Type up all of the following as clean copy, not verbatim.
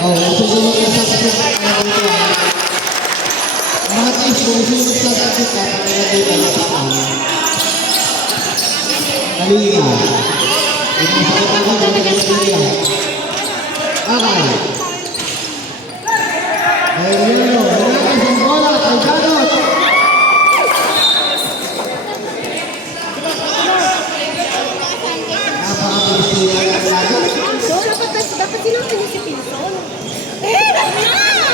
Oh, siguro kasasakit na dito. Mga guys, kung sino magsasakit ka, pagkakagay ka na sa kanya. Halina. Ito sa kita ko, dito ka sa kanya. Okay. Ayun, hinagay sa bola, pagkakot. Napakabilis nila ang lagot. Dapat sinutin niya si Pinson.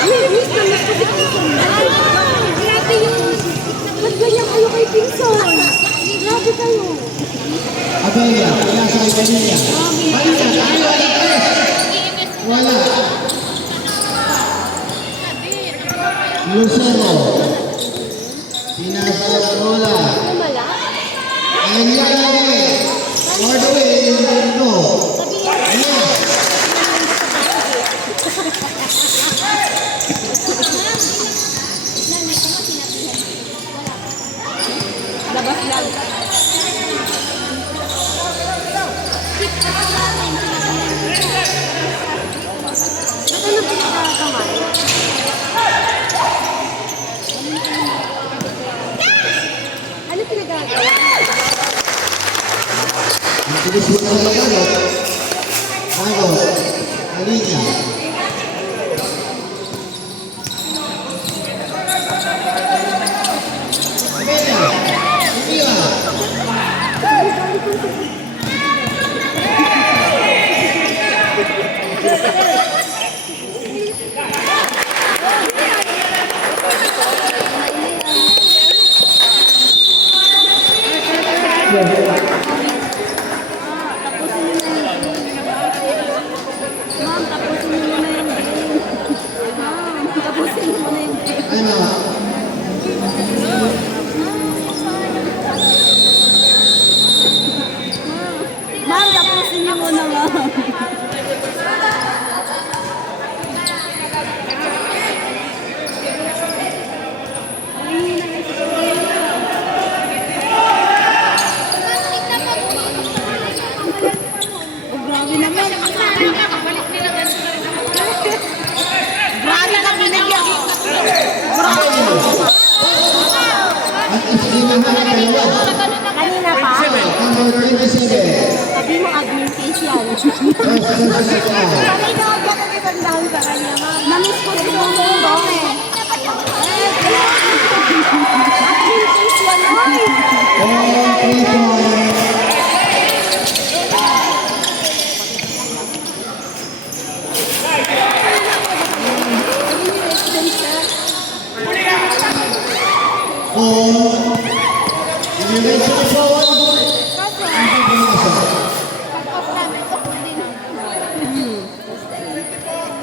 Miss na miss ko si Pinson. Grabe yun. Ba't ganyan kayo kay Pinson? Grabe kayo. Abella, kaya sa kanila. Marina, tayo alas. Wala. Lucero. Pinasa sa bola. Kumala? And yan lagi. All the way, no. Ayan. Labas lang. Ba't ano pinakakamay? Ano pinagagawa? Ang tilis mo ng magalot. Bago. Halina. Abella. Mira. Ma'am, tapusin mo na yung game. Ma'am, tapusin mo na yung game. Ano? Ma'am, tapusin niyo muna, ma'am. Oh, grabe naman. Grabe ka binigyan. At isipin naman ang dalawa. Kanina pa. Number 27. Sabi mo admin case yan. Sanay na ako ka isang down sa kanya, ma'am. Namiss ko si Bongbong Bong eh. Admin case yan, oy.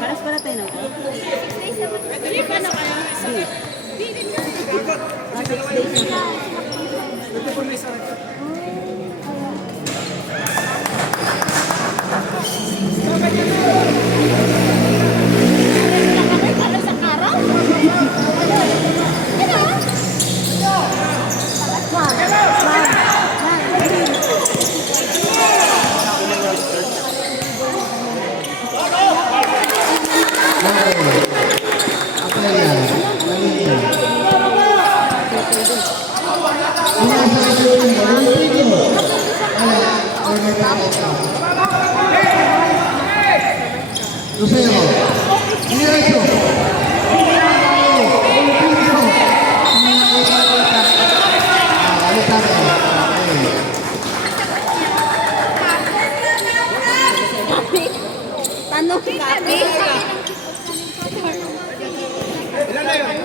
Paras pala tayo na. Lucero. Diretso. Tanong kape. Ilan na yun?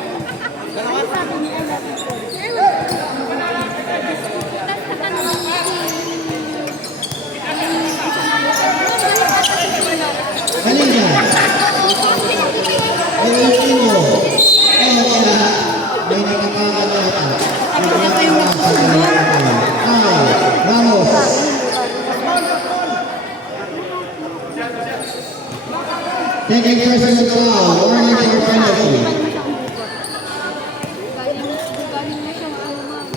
Halina. Ayun mo. May nakakagalaw. Kanina pa yung nagsusunod. Ramos. Taking personal foul. Warning for penalty.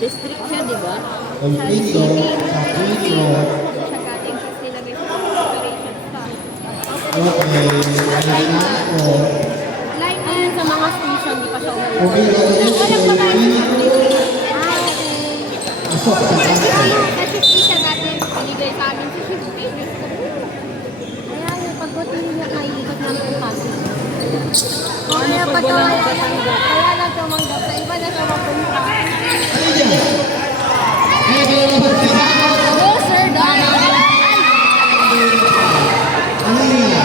District siya, di ba? Completo sa free throw. Siya galing sa sila may preparation pa. Okay. Ay, o Line na yan sa mga station, di pa siya umuwi. Umira ulit Wala kay pa kayo. Nico. Ah, okay. Pasok sa kanta. Kasi isa natin, binigay sa amin si Shirley. Kaya yung pagbutin niya naiikot namin yung kasi. Kaya pagkawalan kaya lang tumanggap sa iba na siya mapunta. Ay, kalabas ka ba? Go, sir, dama. Ano niya?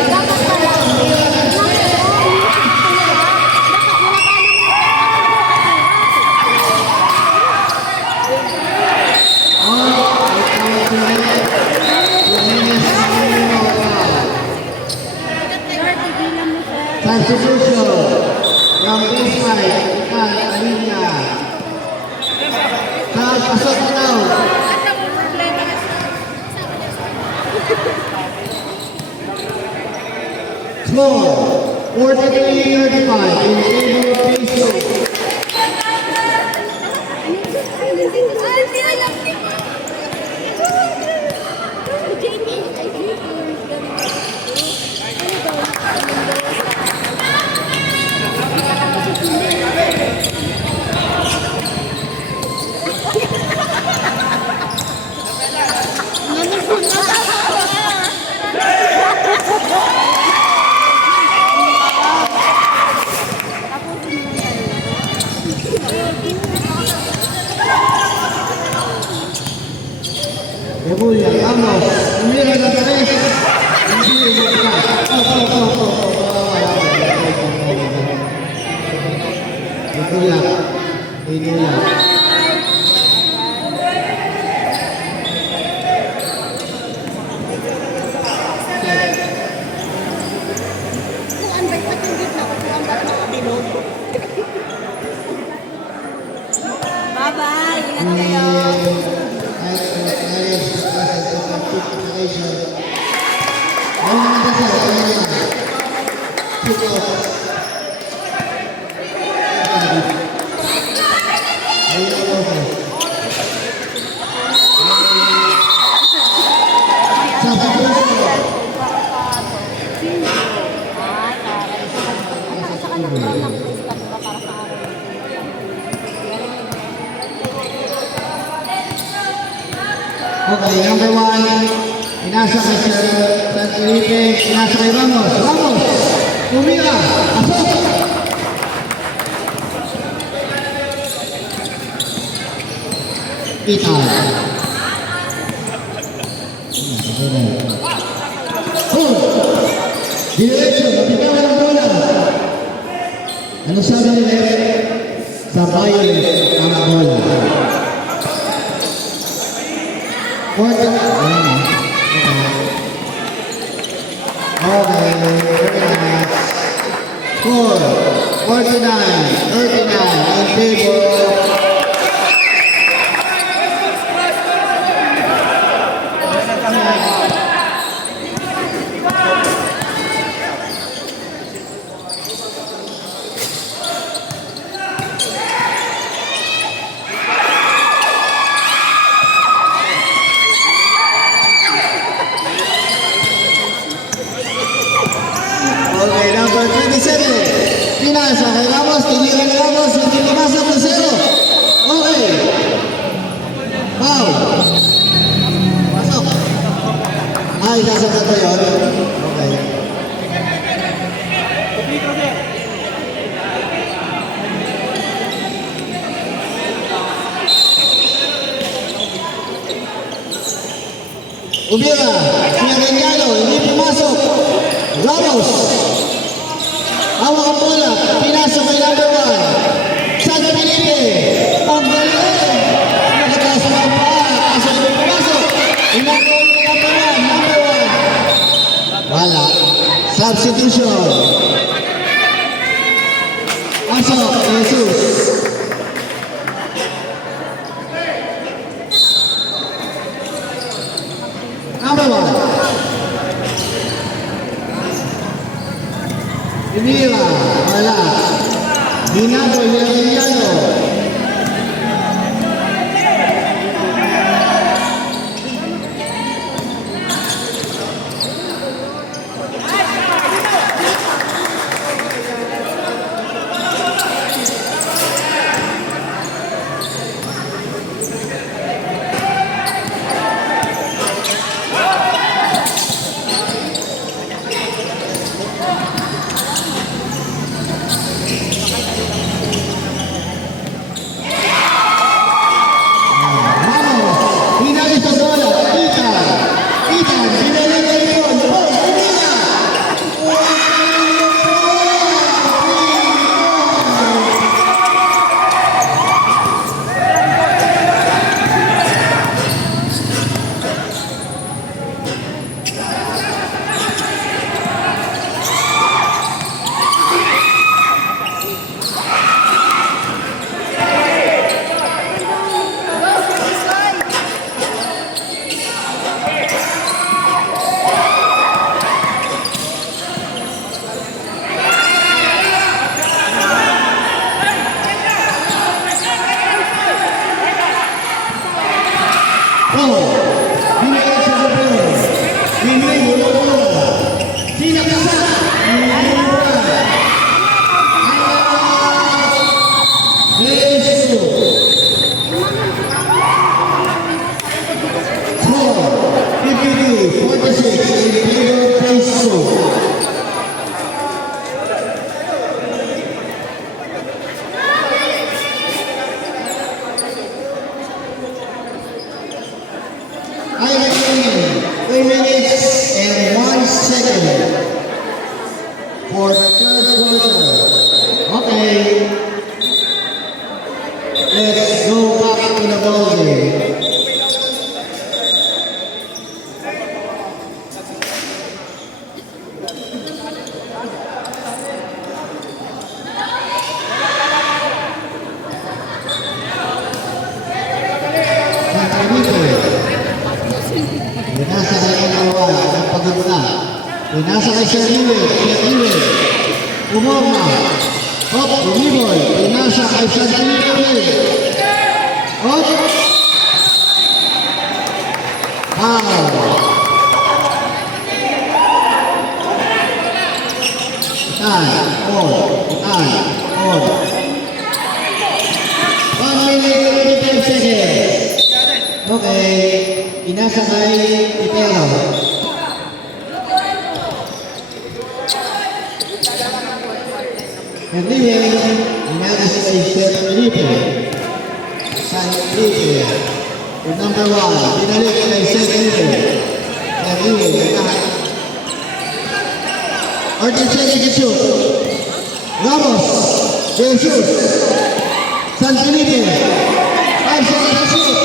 Dapat pala. Substitution ng baseline, Ikan Alina. Sa pasok na daw. Score, 43-35 in favor of Piso. Rebulla, vamos, mira la tres. Rebulla. Bye-bye. Ingat kayo. Okay, number 1, inasa kay Sir San Felipe, inasa kay Ramos. Ramos, tumira, pasok! Itan. Oh! Diretso, nabitawan ang bola. Ano sabi nila? Sa violet ang bola. Okay, very nice. Score, 49-39 in favor. Okay, number 27. Pinasa kay Ramos, tinira ni Ramos, hindi pumasok na 0. Okay. Wow. Pasok. Ay, sasagat ba yun? Okay. Umira, Pinaganyalo, hindi pumasok. Ramos. Hawak ang bola, pinasok kay number 1. San Felipe. Ang galing. Nakataas ang paa. Kaso hindi pumasok. Inagol ni number 1. Wala. Substitution. Pasok, Jesus. Number 1. Pinira, wala. Binato, Pinaganyalo. bola. Nagpagod na. Pinasa kay Sir Liwin. Sir Liwin. Umorma. Hop, lumibol. Pinasa kay Sir Liwin. Hop. Foul. Time. 1 minute, 15 seconds. Okay. Inasa kay Itero. Felipe, inasa kay Sir Felipe. San Felipe. With number 1, binalik kay Sir Felipe. Sir Felipe, Arthur seconds to shoot. Ramos, will shoot. San Felipe, 5 seconds to shoot.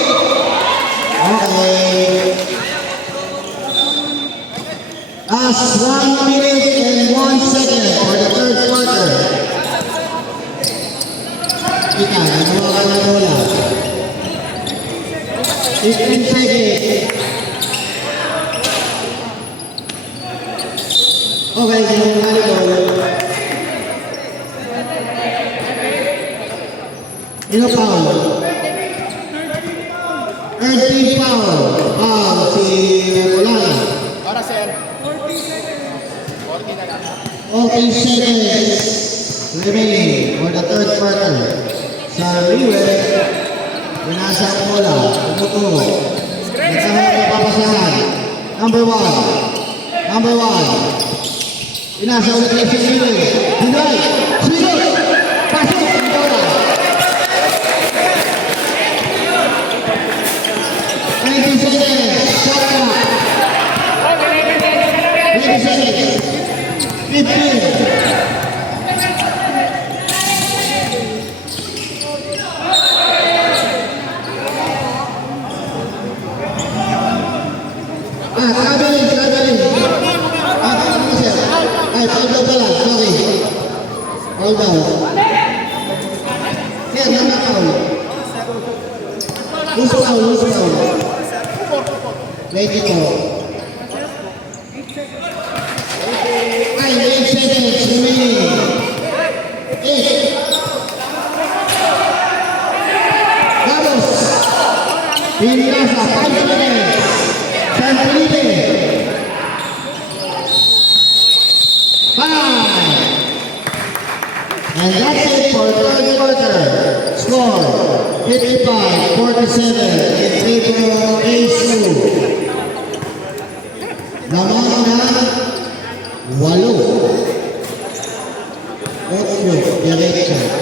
Okay. Last 1 minute and 1 second for the third quarter. Kita, nakuha ka na bola. 15 seconds. Okay, yung volleyball. Ino foul? Third team foul. Foul si Rolana. Para sir. 14 seconds remaining for the third quarter. Sa Riwet, pinasa ang bola. Tumutulo. Nagkaharap na papasahan. Number 1. Pinasa ulit kay Riwet. Hinay! Sinot! Pasok ang bola. 20 seconds. Shot clock. 20 seconds. 15. Traveling. Ano siya? Ay, Pablo pala. Sorry. Hold on. Kaya, nakakaw. Luso out. 22. Ay, 8 seconds remaining. 8. Ramos. Pinasa, 5 seconds. San Felipe. 5. And that's it for third quarter. Score 55-47 in favor of ASU. Lamang na 8. 8 diretso.